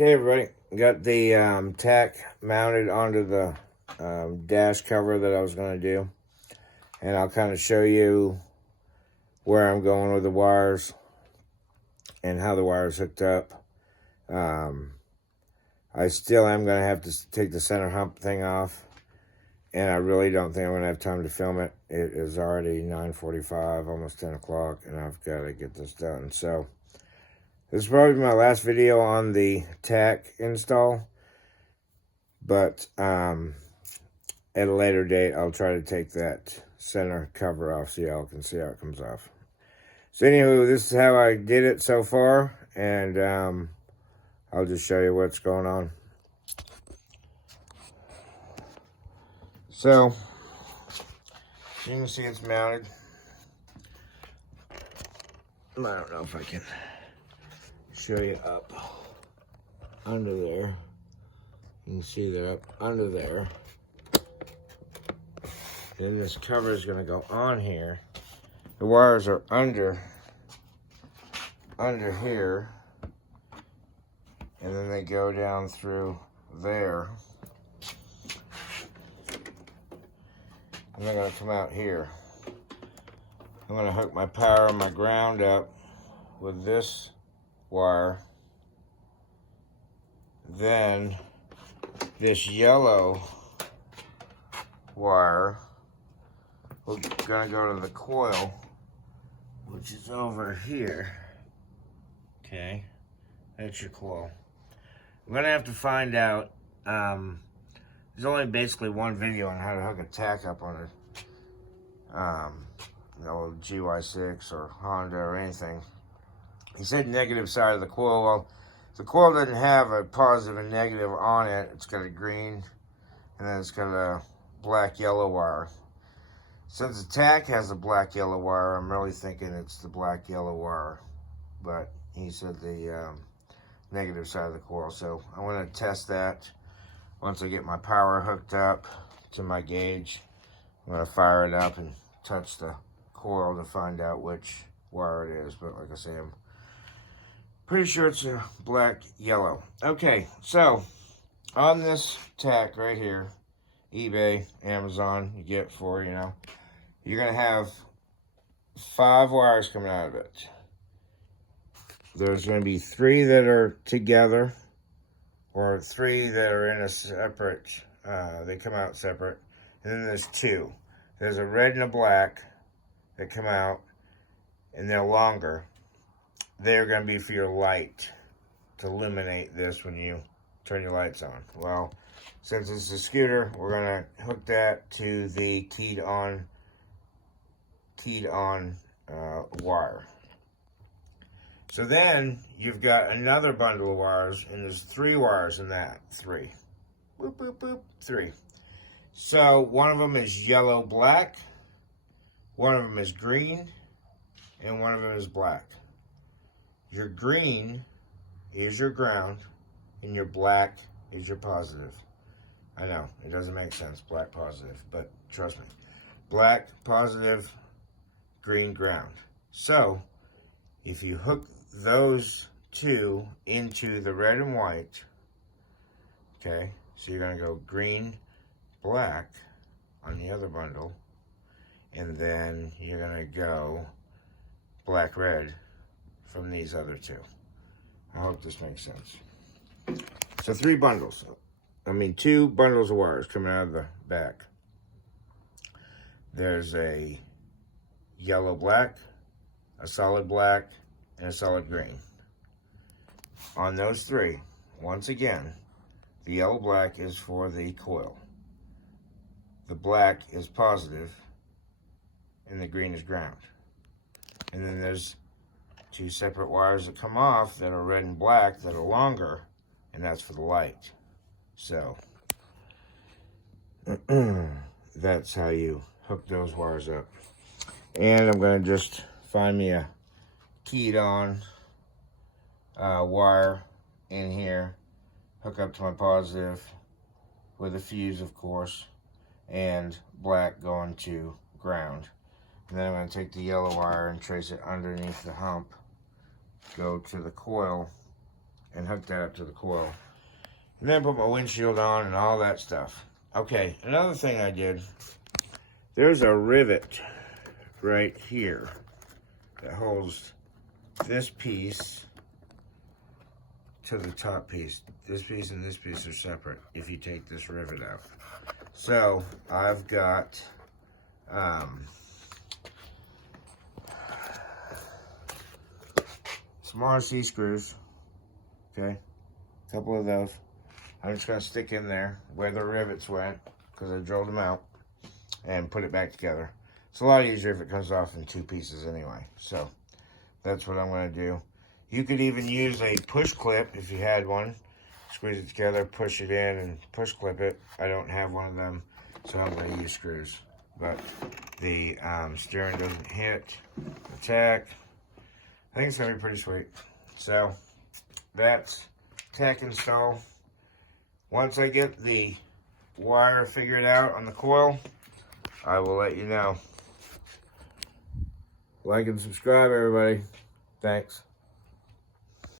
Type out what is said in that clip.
Okay, everybody, got the tack mounted onto the dash cover that I was going to do, and I'll kind of show you where I'm going with the wires and how the wires hooked up. I still am going to have to take the center hump thing off, and I really don't think I'm going to have time to film it. It is already 9:45, almost 10 o'clock, and I've got to get this done. So this is probably my last video on the tack install, but at a later date, I'll try to take that center cover off so y'all can see how it comes off. So anywho, this is how I did it so far, and I'll just show you what's going on. So, you can see it's mounted. I don't know if I can show you up under there. You can see they're up under there. Then this cover is going to go on here. The wires are under here, and then they go down through there, and they're going to come out here. I'm going to hook my power and my ground up with this wire. Then this yellow wire, we're going to go to the coil, which is over here. Okay, that's your coil. I'm going to have to find out, there's only basically one video on how to hook a tack up on an old GY6 or Honda or anything. He said negative side of the coil. Well, the coil doesn't have a positive and negative on it. It's got a green, and then it's got a black-yellow wire. Since the tack has a black-yellow wire, I'm really thinking it's the black-yellow wire. But he said the negative side of the coil. So I'm going to test that once I get my power hooked up to my gauge. I'm going to fire it up and touch the coil to find out which wire it is. But like I say, I'm pretty sure it's a black-yellow. Okay, so on this tack right here, eBay, Amazon, you get for, you're going to have 5 wires coming out of it. There's going to be 3 that are together, or 3 that are in a separate, they come out separate. And then there's 2. There's a red and a black that come out, and they're longer. They're going to be for your light, to illuminate this when you turn your lights on. Well, since it's a scooter, we're going to hook that to the keyed on wire. So then you've got another bundle of wires, and there's 3 wires in that. 3. Boop, boop, boop. 3. So one of them is yellow, black. One of them is green. And one of them is black. Your green is your ground, and your black is your positive. I know, it doesn't make sense, black positive, but trust me. Black, positive, green, ground. So, if you hook those 2 into the red and white, okay, so you're going to go green, black on the other bundle, and then you're going to go black, red from these other 2. I hope this makes sense. So 2 bundles of wires coming out of the back. There's a yellow black, a solid black, and a solid green. On those 3, once again, the yellow black is for the coil. The black is positive, and the green is ground. And then there's 2 separate wires that come off that are red and black that are longer, and that's for the light. So that's how you hook those wires up. And I'm going to just find me a keyed on wire in here, hook up to my positive with a fuse, of course, and black going to ground. And then I'm going to take the yellow wire and trace it underneath the hump, go to the coil, and hook that up to the coil. And then put my windshield on and all that stuff. Okay, another thing I did, there's a rivet right here that holds this piece to the top piece. This piece and this piece are separate if you take this rivet out. So I've got some RC screws, okay, a couple of those. I'm just going to stick in there where the rivets went because I drilled them out and put it back together. It's a lot easier if it comes off in two pieces anyway. So that's what I'm going to do. You could even use a push clip if you had one. Squeeze it together, push it in, and push clip it. I don't have one of them, so I'm going to use screws. But the steering doesn't hit the tack. I think it's going to be pretty sweet. So that's tack install. Once I get the wire figured out on the coil, I will let you know. Like and subscribe, everybody. Thanks.